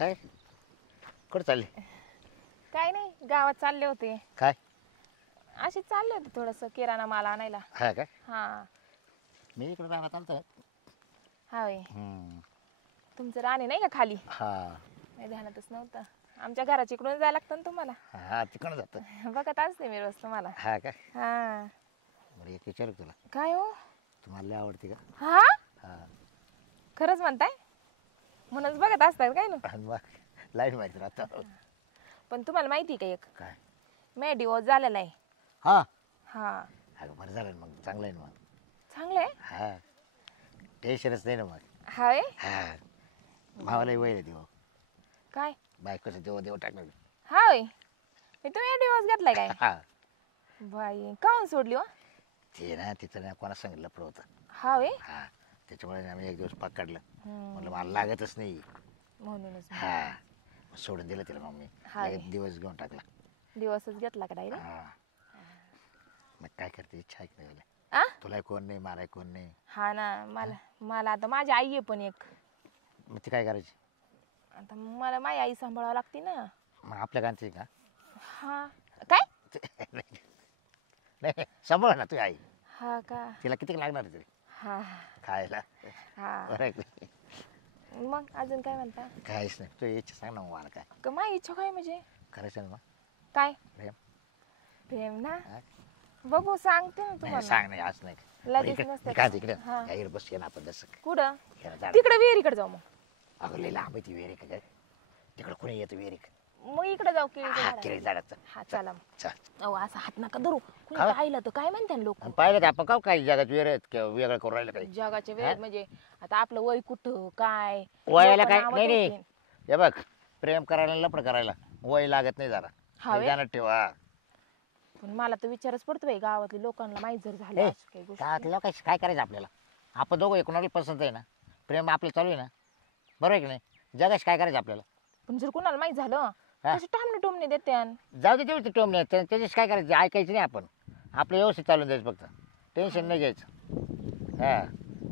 काय कुठं चालली? काय नाही, गावात चालले होते. काय असे चालले होते थोडस किराणा माल आणायला. हा काय हा मी इकडे राहत आलतो. हा होय. तुमचं राणे नाही का खाली? हा नाही, ध्यानातच नव्हतं. आमच्या घराच्या इकडून जायला लागतं ना तुम्हाला. हा तिकडं जातं. बघत असते मी रोज तुम्हाला. हा काय हा बरं एक विचारू तुला, काय हो? तुम्हाला लय आवडते का? हा हा खरंच म्हणताय? म्हणूनच बघत असतात काय ना. आणि मग लाईन माहिती राहतं. पण तुम्हाला माहिती का एक काय? मी डिवोर्स झालेला आहे. हा हा अगं बरं झालं ना, मग चांगलं आहे ना. मग चांगलं आहे. हा टेन्शनच नाही ना मग. हा होय. हा भावालाही वय आहे देव, काय? बायकोचं देव देव टाकलं. हा होय. मी तुम्ही डिवोर्स घेतलाय काय? हा बाई काहून सोडली हो? ते ना तिचं ना कोणा सांगितलं लफडं होतं. हा होय. हा त्याच्यामुळे आम्ही एक दिवस पकडलं. हम्म. म्हणलं मला लागतच नाही. म्हणूनच हा सोडून दिलं तिला मग मी. हा. लगेच दिवस घेऊन टाकला. दिवसच घेतला का डायरेक्ट? हा मग काय करते, इच्छा आहे की नाही? आ तुला कोण नाही, मला कोण नाही. हा ना. मला आता माझी आई आहे पण एक. मग ती काय करायची? आता मला माझी आई सांभाळावं लागते ना. मग आपल्या गाणचं आहे का? हा काय? नाही सांभाळ ना तुझी आई. हा का? तिला किती लागणार आहे तरी हा खायला? हा. बरं आहे की? मग अजून काय म्हणता? काहीच नाही, तुझी इच्छा सांग ना मग मला. काय का माझी इच्छा काय म्हणजे? करायचं ना मग? काय? प्रेम? प्रेम ना. हा? बघू सांगते ना नाही तुम्हाला. सांग नाही, आज नाही. लगेच इकडे नसतं काय का? तिकडे हा. या इकडे बस ये ना आपण जसं कुठं? याला झाड. तिकडे विहिरीकडे जाऊ मग. अगं लई लांब आहे ती विहीर आहे का? तिकडे कोणी येतं विहिरीक? मग इकडे जाऊ की हा केळी झाडाचं. हा चला मग. चल अहो असं हात नका धरू. कुणी का? पाहिलं तर काय म्हणते लोक? आणि पाहिलं का आपण का काही जगात विहीर आहेत किंवा वेगळं करून राहिलं काही? जगाच्या वेळेत म्हणजे आता आपलं वय कुठं काय? वयाला लोकं काय नावं नाही नाही. ठेवतील. हे बघ प्रेम करायला लपड करायला वय लागत नाही जरा. हा हे ध्यानात ठेवा. पण मला तर विचारच पडतो बाई, गावातल्या लोकांना माहित जर झालं ए, अशी काही गोष्ट. गावातल्या लोकांशी काय करायचं आपल्याला? आपण दोघं एकूणाला पसंत आहे ना, प्रेम आपलं चालू आहे ना, बरोबर आहे की नाही? जगाशी काय करायचं आपल्याला? पण जर कुणाला माहित झालं हा? कशी टामणे टोमणे देते जाऊ दे तेवढी टोम नाही, त्याच्याशी काय करायचं? ऐकायचं नाही आपण. आपलं व्यवस्थित चालून द्यायचं फक्त. टेन्शन नाही घ्यायचं. हा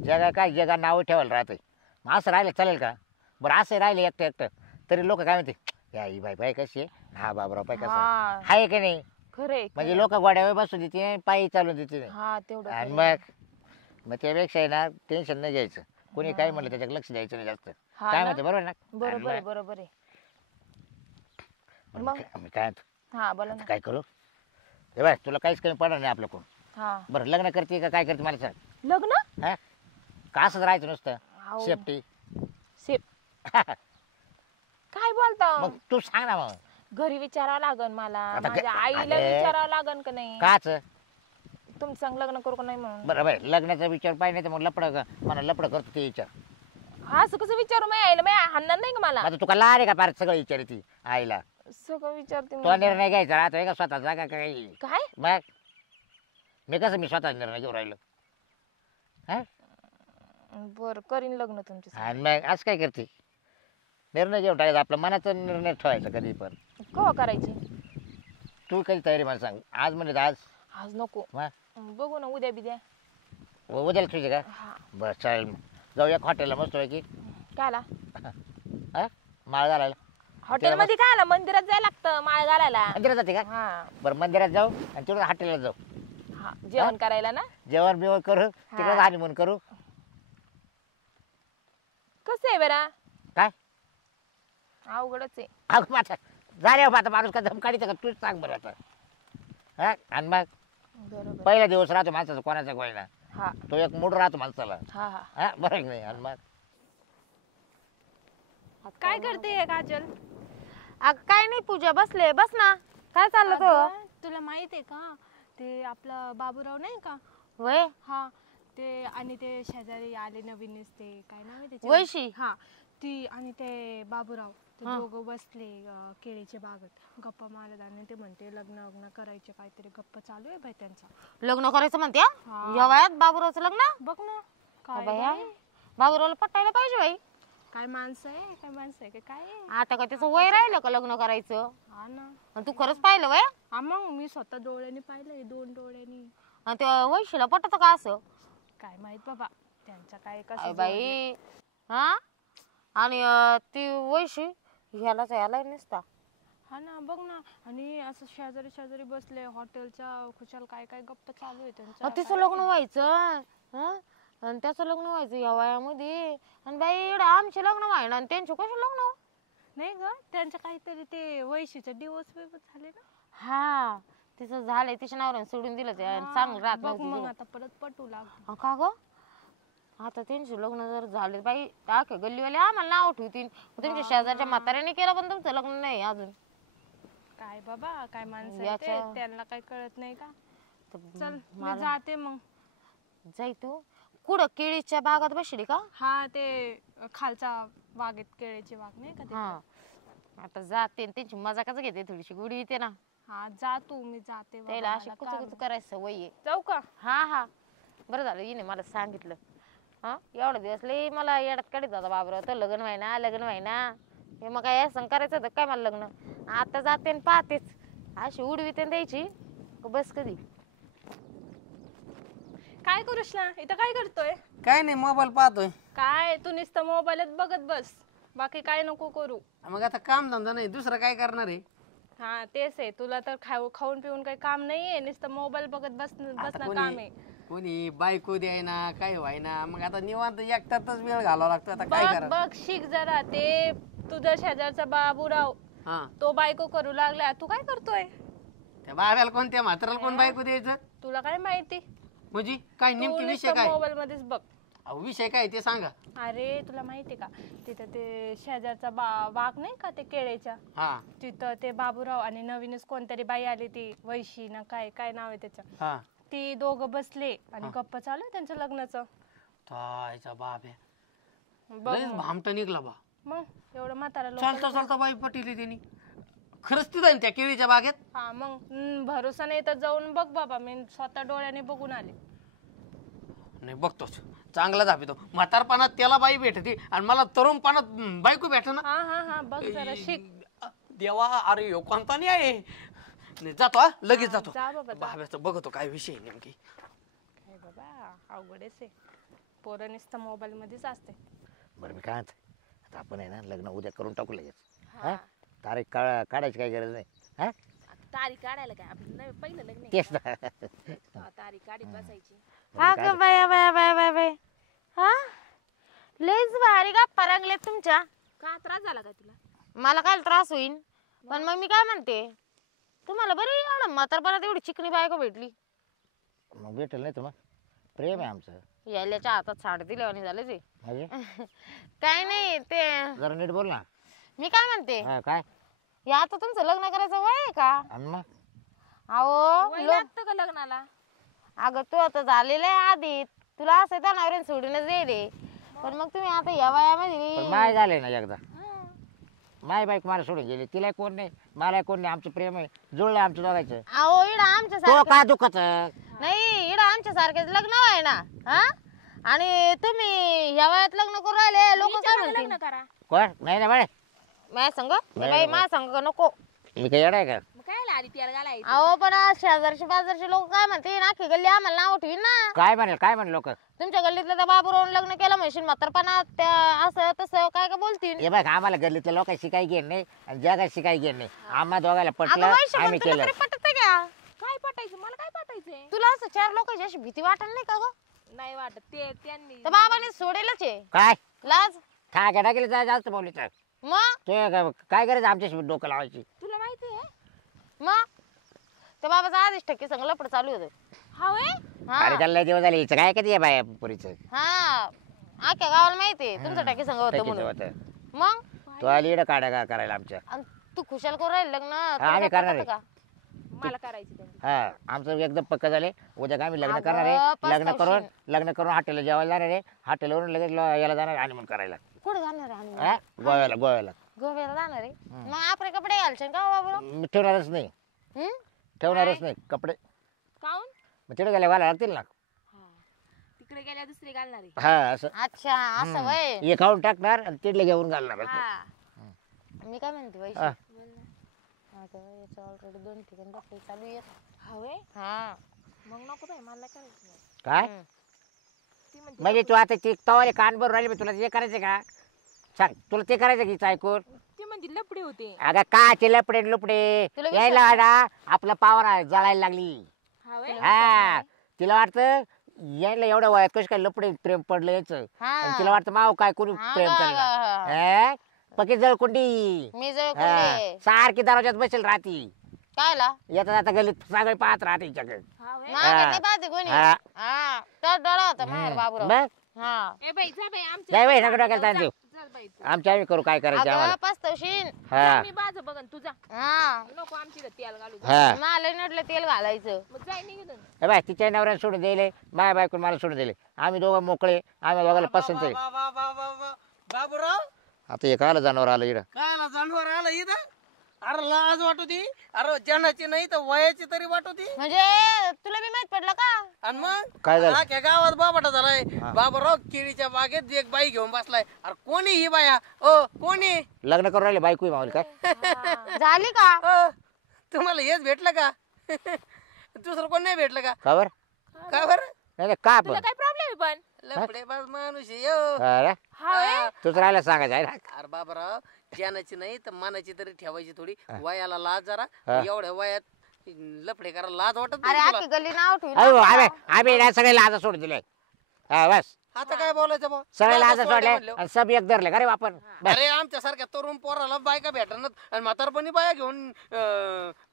जगा काय जगा नावं ठेवायला राहते. मग असं राहिलं चालेल का? बरं असं राहिलं एकटं एकटं तरी लोक काय म्हणते, या ही बाई बाई कशी आहे, हा बाबराव बाई कसा हा. आहे की नाही? खरे म्हणजे लोक गोड्यावर बसून देते, पायी चालून देते. हा तेवढं आणि खरंय. मग त्यापेक्षा आहे ना टेन्शन नाही घ्यायचं. कोणी काय म्हणलं त्याच्यात लक्ष द्यायचं नाही जास्त. हा काय ना? म्हणते बरोबर ना? बरोबर आहे बरोबर आहे. मग? मी काय म्हणतो, हा बोला आता ना. काय करू? हे बाय तुला काहीच कमी पडणार नाही आपलं कोण. हा बरं लग्न करते का काय करते मला सांग. लग्न हा का असंच राहायचं नुसतं हाव. सेफ्टी? सेप काय बोलता? मग तू सांग ना मग. घरी विचारावं लागन मला, आता माझ्या आईला अरे. विचारावं लागन का नाही काच? तुमचं संग लग्न करू का नाही म्हणून. बरं बाय लग्नाचा विचार पाहिजे नाही तर मग लपड मला लपड करतो ते विचार. असं कसं विचारू? मी आईला मी हाणणार नाही का मला? आता तुका लहान आहे का फार सगळं विचार ती आईला? सगळं विचारते तो मी. निर्णय घ्यायचा राहतोय का स्वतःचा का काही? काय मग मी कसं मी स्वतः निर्णय घेऊन राहिलो? हा बर करीन लग्न तुमच्या संग. आणि मग आज काय करते? निर्णय घेऊन टाकायचा आपला मनाचा निर्णय ठेवायचा कधी पण. केव्हा करायची? तू कधी तयारी मला सांग. आज म्हणजे आज आज नको. मग बघू ना उद्या बिद्या. उद्याला तुझे का? हा बरं चालेल जाऊ एक हॉटेलला मस्त आहे की. कायला हा माळ घालायला हॉटेल मध्ये कायला? मंदिरात जायला लागतं माळ घालायला. मंदिरात जाते का? हा बरं मंदिरात जाऊ आणि तिकडे हॉटेलला जाऊ. हा जेवण करायला ना. जेवण बिवण करू तिकडे हनीमून करू. कसं आहे बेरा? काय अवघडच आहे. अगं माझा झाले आता माणूस का दम काढीचं का तूच सांग बरं आता. हा आणि मग बरोबर. पहिला दिवस राहतो माणसाचा कोणाचा कोयना हा तो एक मूड राहतो माणसाला. हा हा हा बरं आहे की नाही? आणि मग काय करते काजल? काय नाही पूजा, बसले. बस ना. काय चाललं तो? अगं, तुला माहित आहे का ते आपलं बाबूराव नाही का? वय हा ते आणि ते शेजारी आले नवीनच ते काय नाव आहे त्याचे? वैशी? हा ती आणि ते बाबूराव ते दोघं बसले केळीच्या बागेत गप्पा मारत आणि ते म्हणते लग्न करायचे काहीतरी गप्पा चालू आहे बाई त्यांचा. लग्न करायचं म्हणते? हा. या वयात बाबूरावचं लग्न? बघ ना काय बाया, बाई, बाबूरावला पटायला पाहिजे बाई. काय माणसं आहे काय आहे? आता का त्याचं वय राहिलं का लग्न करायचं? हा ना. आणि तू खरंच पाहिलं वय? हा मग मी स्वतः डोळ्यांनी पाहिलंय, 2 डोळ्यांनी. आणि त्या वैशीला पटत का असं? काय माहित बाबा त्यांच्या काय अय कसं जोडलंय. बाई. हा आणि ती वैशी याला नसता. हा ना बघ ना, आणि असं शेजारी शेजारी बसले हॉटेलच्या खुशाल काय काय गप्पा चालू आहे त्यांच्या. तिचं लग्न व्हायचं हं? आणि त्याचं लग्न व्हायचं या वयामध्ये, आणि बाई एवढं आमचे लग्न व्हायना आणि त्यांचे कसे लग्न. नाही ग, त्यांच्या काहीतरी ते वैशीचे डिवोर्स पेपर झाले ना. हा तिचं झालंय, तिच्या नवऱ्याने सोडून दिलं ते आणि चांगलं राहत बघ मग नव्हती. आता परत पटू लागलं. का ग आता त्यांचे लग्न जर झाले बाई, टाके गल्लीवाले आम्हाला नाव ठेवतील. तुमच्या शेजारच्या म्हाताऱ्याने केलं पण तुमचं लग्न नाही अजून. काय बाबा, काय माणसं आहे याच्या- ते, त्यांना काय कळत नाही का. तर चल मी जाते मग. जाई तू कुठं केळीच्या बागात बसली का. हा ते खालचा बागेत केळीचे बाग नाही का ते. हा आता जाते आणि त्यांची मजाकच घेते, थोडीशी गुढी येते ना. हा जा तू, मी जाते बाबा, त्याला अशी मला कुच काम कुच करायचं सवय आहे. जाऊ का. हा बरं झालं हिने मला सांगितलं. हा एवढा दिवस लई मला येड्यात काढीत होता बाबरा, तर लग्न व्हायना हे मग काय असं करायचं होतं काय मला लग्न. आता जाते आणि पाहतेच अशी उडवीते आणि द्यायची बस कधी. काय करूस ना, इथं काय करतोय. काय नाही, मोबाईल पाहतोय. काय तू नुसतं मोबाईलच बघत बस, बाकी काय नको करू. मग आता काम धंदा नाही, दुसरं काय करणार आहे. हा तेच आहे, तुला तर खाऊन पिऊन काही काम नाहीये, नुसतं मोबाईल बघत बसणं काम आहे. कोणी बायको द्यायना काय व्हायना, मग आता निवांत एकट्यातच वेळ घालावा लागतो. आता काय बघ करा. बघ शिक जरा, ते तुझ्या शेजारचा बाबूराव हा तो बायको करू लागला, तू काय करतोय. त्या बाब्याला कोण, त्या म्हाताऱ्याला कोण बायको द्यायचं. तुला काय माहिती, म्हणजे काय नेमकी विषय काय. मोबाईल मध्येच बघ. अहो, विषय काय ते सांगा. अरे तुला माहितीये का, तिथं ते शेजारचा बाग नाही का ते केळीच्या, हा तिथं ते बाबूराव आणि नवीनच कोणतरी बाई आली, ती वैशी ना काय काय नाव आहे त्याचं, हा ती दोघं बसले आणि गप्पा चालू आहे त्यांच्या लग्नाचं. तायचा बाब्या बघ लयच भामटा निघला बा. मग एवढं म्हातारा लोक. चालता चालता बाई पटिली त्यांनी. खरंच ती जाईन त्या केळीच्या बागेत. हा मग भरोसा नाही तर जाऊन बघ बाबा, मी स्वतः डोळ्याने बघून आले. नाही बघतोच, चांगला दाखवतो. म्हातारपणात त्याला बाई भेटते आणि मला तरुणपणात बायको भेट ना. हा बघ जरा शिक. देवा, अरे ह्यो कोणता नाही आहे. नाही, जातो हा, लगेच जातो. जा बाबा, जा. बाब्याचं बघतो काय विषय आहे नेमकी. काय बाबा अवघडच आहे, पोरं नुसतं मोबाईल मध्येच असते. बरं मी काय म्हणतो, आता आपण आहे ना लग्न उद्या करून टाकू लगेच. हा तारीख काढायची काही गरज नाही. हा तारीख काढायला काय आपलं पहिलं लग्न आहे. तेच ना. तारीख काढीत बसायची. हा का बाय हा लयच भारी गप्पा रंगले तुमच्या. का त्रास झाला का तुला. मला काय त्रास होईल, पण मग मी काय म्हणते, तुम्हाला बरी एवढं म्हातारपणात एवढी चिकनी बायको भेटली. मग भेटेल नाही तुम्हाला, प्रेम आहे आमचं. यायल्याच्या हातात साड दिल्यावानी झाले ते. म्हणजे काय नाही ते, जरा नीट बोल ना. मी काय म्हणते, हा काय हे आता तुमचं लग्न करायचं वय आहे का. आणि मग अहो वय लागतं का लग्नाला. अगं तू आता झालेलं आहे आधी, तुला असं त्या नवऱ्याने सोडूनच दे. पण मग तुम्ही आता या पण वयामध्ये माय झाले ना एकदा. माय बाईक मला सोडून गेली, तिला कोण नाही मला कोण नाही. आमचं प्रेम आहे, जुळलं आमचं दोघांचं. अहो इडं आमच्या तो सारखं का दुखत. नाही, इडं आमच्या सारखेच लग्न आहे ना. हा आणि तुम्ही या वयात लग्न करू राहिले, लोक काय म्हणतील. लग्न करा. कोण नाही ना बाळे, माझ्या संग बाई माझ्या संग नको. मी काही येडा आहे का. मग काय आली ती घालायची. अहो पण शेजारचे पाजारचे लोक काय म्हणते, नाकी गल्ली आम्हाला नाव ठेवीन ना. काय म्हणेल लोक. तुमच्या गल्लीतलं त्या बाबूरावून लग्न केलं म्हणशील म्हातारपणात, त्या असं तसं काय काय बोलतील. हे बघ आम्हाला गल्लीतल्या लोकांशी काही घेण नाही आणि जगात शिकाय घेण नाही. आम्हा दोघायला अगं पटलं, वैश्य, आम्ही पण तुला केलं. तरी पटत का. काय पटायचं, मला काय पटायचंय. तुला असं चार लोकांची अशी भीती वाटत नाही का ग. नाही वाटत, ते त्यांनी त्या बाबाने सोडेलच आहे काय लाज. ठाक्या टाकेल जास्त बोलली तर मग काय करायचं आमच्याशी डोकं लावायची. तुला माहिती आहे. मग त्या बाबाचा आधीच ठक्की संग लपड चालू होतं. हा होय. अरे त्याला लय दिवस झाले हिचं काय कधी आहे बाया पुरीचं. हा अख्ख्या गावाला माहितीये तुमचं टॅकी संग होतं टाकीचं म्हणून. होतं. मग तो आली इकडं काढा करायला आमच्या. आणि तू खुशाल करू राहील लग्न, तुला आम्ही काय करणार पटतं आहे. का. मला करायची त्यांची. हा आमचं एकदम पक्क झाले. उद्या आम्ही लग्न अगं, करणार आहे. पस्तावशील. लग्न करून हॉटेलला जेवायला जाणार आहे. हॉटेलवरून लगेच याला जाणार हनीमून करायला. कुठे जाणार आहे हा? गोव्याला गोव्याला जाणार आहे. मग आपले कपडे घालशील का हो बाबा. मी ठेवणारच नाही. ठेवणारच नाही कपडे. काऊन. मग तिकडे गेल्या घालायला लागतील ना. तिकडे गेल्या दुसरी घालणार आहे. हा असं अच्छा असं वय. हे खाऊन टाकणार आणि तिथले घेऊन घालणार असं. हा. मी काय म्हणते वैशी, हा. आता याचं ऑलरेडी 2 ठिकाणी डॉक्टर चालू आहेत. हा होय. हा मग नको बाई, मला नाही करायचं. काय ती म्हणते म्हणजे तू आता ती तवाले कान भरून राहिले तुला ते करायचं का. सांग तुला ते करायचं की ऐकून. ती म्हणते म्हणते लपडे होते. अगं काचे लपडे लुपडे तुला यायला वाटा आपला पावर आहे जळायला लागली. हा व्हय? हा तिला वाटतं यायला एवढ्या वयात कशी काय लपडे प्रेम पडलं याचं. हा. आणि तिला वाटतं माव काय कोणी हा, प्रेम हा, करणार. हा. पक्की जळकुंडी. मी जळ हा, सारखी दरवाजात बसेल राहती. कायला येता जाता गल्लीत सगळे पाहत राहते हिच्याकडे. हा व्हय? मागे नाही पाहते कोणी. हा. हा तर डोळा होता माहेर बाबूराव. मग हा ए बाई जा बाई आमच्या जाय बाई, नका डोक्याला ताण देऊ. चल बाई तू. आमच्या आम्ही करू काय करायचं अगं आम्हाला. पस्तवशीन. हा मी बाज बघन तुझा हा नको आमची इथं तेल घालू. हा मला नडलं तेल घालायचं. मग जाय निघून. हे बाय तिच्या नवऱ्याने सोडून दिले माया बायकोन मला सोडून दिले. आम्ही दोघं मोकळे आम्ही दोघांना पसंत आहे. बाबूराव आता एक आलं जनावर आलं इकडं. काय जनावर आलं इथं? अरे लाज वाटती. अरे जनाची नाही तर वयाची तरी वाटती. म्हणजे तुला बी माहित पडलं का? आणि मग काय झालं? अख्ख्या गावात बाबाटा झालाय. बाबूराव केळीच्या बागेत एक बाई घेऊन बसलाय. अरे कोणी ही बाया? ओ कोणी? लग्न करून राहिले बायको मावली काय झाली का? ओ, तुम्हाला हेच भेटलं का? दुसरं कोण नाही भेटलं का? खबर का बरं? नाही का तुला पण काय प्रॉब्लेम आहे पण? लफडेबाज माणूस आहे यो. अरे हा व्हय? तूच राहायला सांगायचं आहे ना. अरे बाबराव ज्ञानाची नाही तर मनाची तरी ठेवायची थोडी. वयाला लाज जरा. एवढ्या वयात लफडे करायला लाज वाटत अरे नाही तुला? अख्खी गल्ली नाव ठेवलं. अहो आम्ही ना सगळे लाजा सोडून दिले. हा बस आता काय बोलायचं बा? सगळे लाजा सोडले सोडले म्हणल्यावर. आणि सब एक धरले का रे आपण. बस अरे आमच्या सारख्या तरुण पोराला बायका भेटणार आणि म्हातारपणी बाया घेऊन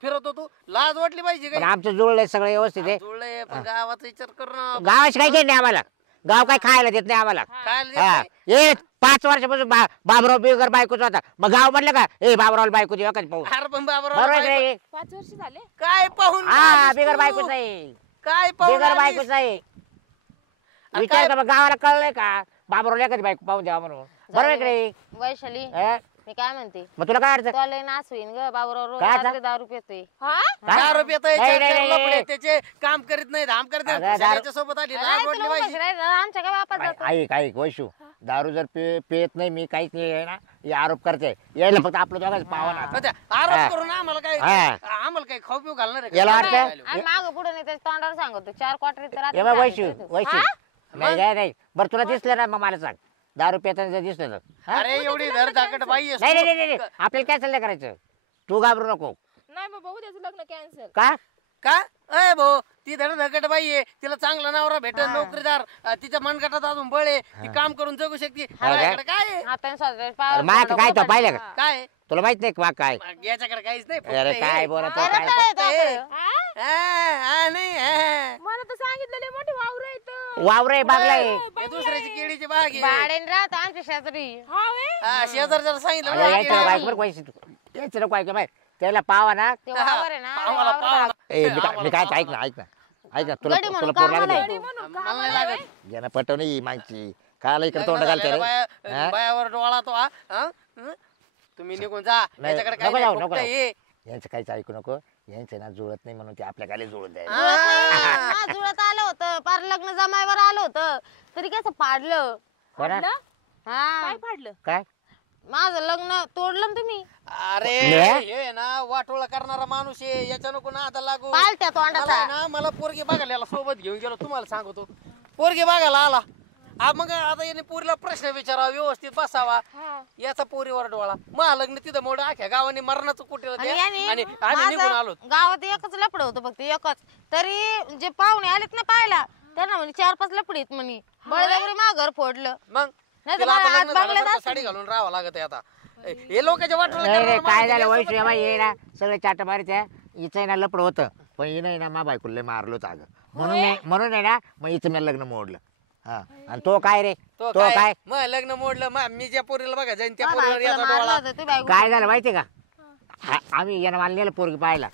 फिरत होतो. लाज वाटली पाहिजे पण काय? आमचं जुळलंय सगळं व्यवस्थित आहे. जुळलंय पण गावाचा विचार कर ना. गावाची काही देत नाही आम्हाला. गाव काही खायला देत नाही आम्हाला. काय हा ये 5 वर्षापासून बाबराव बिगर बायकोच होता. मग गाव म्हटलं का ए बाबराव बायको देऊ का पाहू. अरे पण बाबराव बरोबर आहे बायको- रे? 5 वर्ष झाले. काय पाहून हा आलीस बिगर तू? बायकोच आहे. काय पाहून बिगर आलीस? बायकोच आहे. अरे विचार काय- का मग गावाला कळलंय का बाबराव एखादी बायको पाहून द्यावा म्हणून. बरोबर आहे का रे? वैशाली हा? मी काय म्हणते मग तुला काय अडचण. तो लय नास होईन ग बाबूराव रोज काय रात्री दारू पितोय. हा? काय? दारू पितोय, नाही, चार नाही, चार नाही, लफडे, त्याचे काम करीत नाही धाम करीत नाही. अगं, दारू- सगळ्याच्या सोबत आली अरे, लाज तुला वाटली उपाशी पाहिजे. राहायचं, आमच्या काय बापात जातो. ऐक ऐक वैशू दारू जर पेत नाही मी काहीच नाही आहे ना हे आरोप करते यायला फक्त आपलं दोघांचं पावन मग आता. त्या आरोप हा. करून आम्हाला काय हा. आम्हाला काय खाऊ पिऊ घालणार आहे का? याला काय वाटतं- घालू? आणि माग पुढे नाही त्याच्या तोंडावर सांगतो 4 क्वार्टर तर रात्री हे बघ वैशू चालू करतो. वैशू नाही काय नाही बरं तुला दिसलं ना मग मला सांग दारू पेताना जर दिसलं तर हा? अरे एवढी धर धाकट बाई आहेस नाही तू. नाही नाही नाही. आपल्याला कॅन्सल नाही करायचं तू घाबरू नको. नाही बाबा उद्याचं लग्न कॅन्सल. का का अय भाऊ ती धड धकट बाई आहे. तिला चांगला नवरा भेटल नोकरीदार. तिच्या मनगटात अजून बळ आहे. ती काम करून जगू शकते. काय? माझ्याकडे काय आहे? हाताने स्वतःच्या अरे पायावर माग पडलं, काय तो उभं पाहिलं पडलं. का काय तुला माहित नाही का काय याच्याकडे काहीच नाही फक्त अरे हे. काय बोलत अरे, काय काय येतं हे. आपलं? हा? हा, नाही हा. मला तर सांगितलेले मोठे वावर आहेत. वावरे बागलाय हे दुसऱ्याची केळीची बाग आहे. भाड्याने राहत आमच्या शेजारी. हा व्हय? हा शेजारच्याला सांगितलं अरे ना, यायचं केळी. बायको बरं पैसे यायचं नको ऐक बाय त्याला पावा ना. ते वावर आहे ना आम्हाला वावर पाव ना. ए मी काय ऐक ना ऐक ना ऐक ना तुला गडी तुला म्हणून पोर कामाला लागत गडी म्हणून मला कामाला नाही व्हय? लागत. यानं पटवणी मागची काला इकडे तोंड लग्न घालते रे झालेल्या हा? बायावर डोळा तो हा? हा? हं? तुम्ही निघून जा नाही, याच्याकडे काय नको नाही, जाऊ, फक्त नको जाऊ. हे. यांचं काहीच ऐकू नको यांचं ना जुळत नाही म्हणून ते आपल्या गाली जुळत द्यायला. हा. हा, जुळत आलं होतं पार लग्न जमायवर आलं होतं तरी कसं पाडलं. कोणा फाडलं? हा काय फाडलं? काय माझं लग्न तोडलं ना तुम्ही. अरे ले? हे ना वाटोळा करणारा माणूस आहे. याच्या नको ना आता लागू. पालत्या मला तोंडाचा. आहे ना मला पोरगी बघायला याला सोबत घेऊन गेलो तुम्हाला सांगतो. पोरगी बघायला आला मग आता याने पोरीला प्रश्न विचारावा व्यवस्थित बसावा. हा. याचा पोरीवर डोळा मा लग्न तिथं मोड अख्या गावाने मरणाचं कुठे आणि याने आणि आम्ही निघून आलो. माझं गावात एकच लपड होतं फक्त एकच. तरी जे पाहुणे आलेत ना पाहायला त्यांना म्हणे 4-5 लपडी आहेत म्हणे. बळजबरी मा घर फोडलं. मग नाही तर तिला आता मला लग्न आज झालं बंगल्यात तर असतं. साडी घालून राहावं लागत आहे आता. हे लोकांच्या वाटोळा नाही रे करणारा काय माणूस झालं आहे. वैष्णव बाई ये ना सगळे चाट मारित्या हिचं ना लपड होतं पण हिनं आहे ना मा बायकोला मारलो अगं म्हणून आहे ना मग हिचं मी लग्न मोडलं. हा आणि तो काय रे तो तो काय काय मग लग्न मोडलं मी ज्या पोरीला बघा जाईन त्या मा पोरीवर बायकोला याचा मारलं डोळा. होतं, ती बायको- काय झालं माहितीये का आम्ही यानं मला नेलं पोरगी पाहायला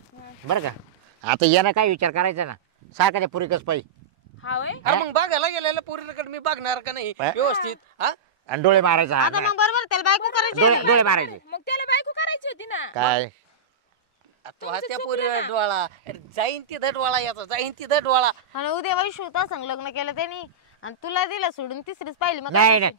बरं का. आता यानं काय विचार करायचा ना सारखा त्या पोरीकच पाहिजे हा व्हय? हा, मग बघायला गेलेल्या पोरीकडे मी बघणार का नाही हा? व्यवस्थित हा आणि डोळे मारायचा आता मग बरोबर त्याला बायको करायची डोळे होती. डोळे मारायचे मग त्याला बायको करायची होती ना. काय तो हा त्या पोरीवर डोळा अरे जाईन ती डोळा याचा जाईन ती डोळा. आणि उद्या वैशू संग लग्न केलं त्यांनी आणि तुला दिलं सोडून तिसरीच पाहिली मग नाही काय नाही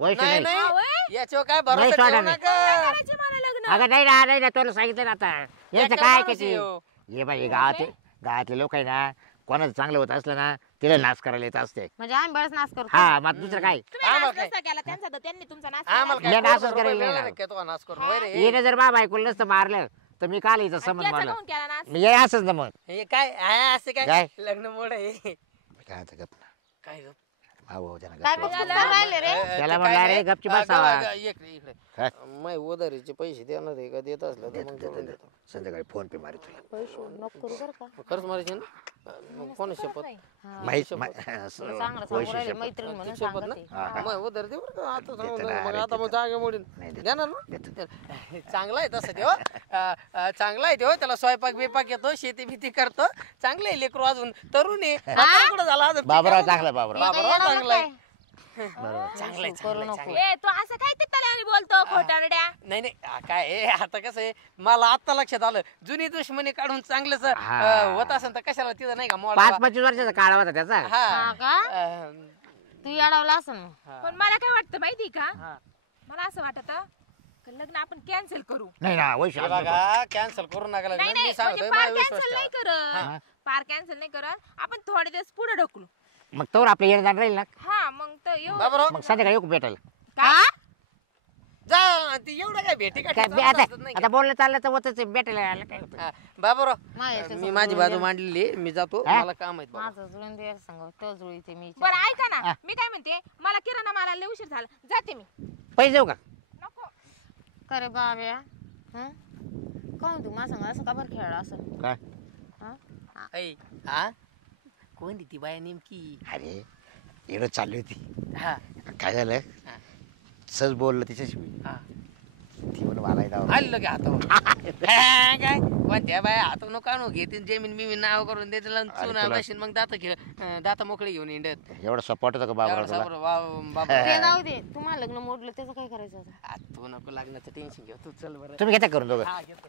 वैष्णव नाही नाही हा नाही व्हय? याच्यावर काय नाही भरोसा सोडा ठेवू नाही. नका. करायचं मला लग्न. अगं नाही ना तुला सांगितलं ना आता याचं याच्या काय माणूस किती आहे हो. हे बाई गावातले लोक आहे ना कोणाचं चांगलं होत असलं ना तिला नाश करायला येत असते. म्हणजे आम्ही बळच नाश करतो. हा मग दुसरं काय तुम्ही आम्हाला नाच काय? नसता केला त्यांचा तर त्यांनी तुमचा नाच आम्हाला केला. काय मी नासच कोणाचा करायला रुपये नाही मिळाला का तो नाश करून होय रे? येणं जर बाबा ऐकून नसतं मारलं तर मी काल हिचं समज त्याचा मारलं काहून केला नाच? मी हे असंच ना मग हे काय असं काय? काय लग्न मोड आहे काय आता गप ना. काय गं? भाऊ त्यानं काय गप बघ बस. राहिले रे. त्याला ते म्हणलं काय रे, नाही. गपची हा, बसावा. गा- गा- इकडे इकडे काय? माय उधारीचे पैसे देणार आहे का देत असलं तर मग करून देतो. संध्याकाळी फोन पे मारी तुला पैसे नको करू बरं का. खरंच मारायचे ना मग कोण शपथ हा. माहित शपथ. चांगलं सांगू पैसे राहिले शपथ. मैत्रीण म्हणून शपथ सांगत ना आहे. हा. मग उधार दे बरं का आता सांगून देतो दे. ना, मग अरे आता मग देतो. जागे मोडीन नाही देतो. देणार ना देतो. चांगला आहे तसं तेव्हा चांगला आहे तेव्हा त्याला स्वयंपाक बिपाक येतो शेती भीती करतो चांगलं आहे लेकरू अजून तरुण आहे आता कुठं झाला अजून बाबराव चांगला बाबराव बाबराव चांगला आहे बरोबर. चांगलं आहे, करू चांगलं आहे, नको. चांगलं आहे. ए तू असं काय ते तल्याने बोलतो खोटारड्या? नाही नाही काय आहे, आता कसं आहे मला आता लक्षात आलं जुनी दुश्मनी काढून चांगलंच हा. होत असेल तर कशाला तिथं नाही का 5-25 वर्षाचा काळ होता त्याचा. हा का? हा तू येडावला असं ना. पण मला काय वाटतं माहिती का? हा. मला असं वाटत लग्न आपण कॅन्सल करू. नाही ना वैश हे बघा कॅन्सल करू नका लग्न. नाही मी नाही सांगतोय म्हणजे माझा पार विश्वास कॅन्सल नाही ठेवा. हा. करत. पार कॅन्सल नाही करत. आपण थोडे दिवस पुढे ढकलू. मग तोवर आपलं येणं राहील ना. हा मग तर येऊ. बाबराव मग संध्याकाळी येऊ भेटायला. काय? जा ती एवढं काय भेटी काय गाठी बे- चालत आता असतात नाही आता बोलणं चाललं तर होतच भेटायला आलं काय होतं. का? हा, बाबराव माझ्या याच्या मी संग माझी जुळून बाजू द्या. मांडलेली आहे. मी जातो हा? मला काम आहे बाबा. माझं जुळून दे सांग तो जुळीते मी हिच्या बरं ऐका ना हा. मी काय म्हणते मला किराणा मालाला लय उशीर झाला जाते मी. पैसे देऊ का? नको. संग. का रे बाब्या हं? कोण तू माझ्या संग असं का बरं खेळला असं काय हं? ऐ, हा कोण ती बाया नेमकी अरे एवढं चालली होती. हा काय झालं हा. सहज बोललं तिच्याशी मी. हा ती म्हणून मला इथं आलं की हातावर काय कोणत्या बाया हातावर नको आणू घेते जमीन बिमीन नाव करून देते चुना तुला- बशीन मग दाता मोकळे घेऊन इंडत एवढं सपोर्ट होतं का बाबा तुला? बाबा ते जाऊ दे तुम्हाला लग्न मोडलं त्याचं काय करायचं होतं तू नको लागण्याचं टेन्शन घेऊ तू चल बरं तुम्ही घेता करून दोघं हा घेतो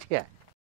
ठीक आहे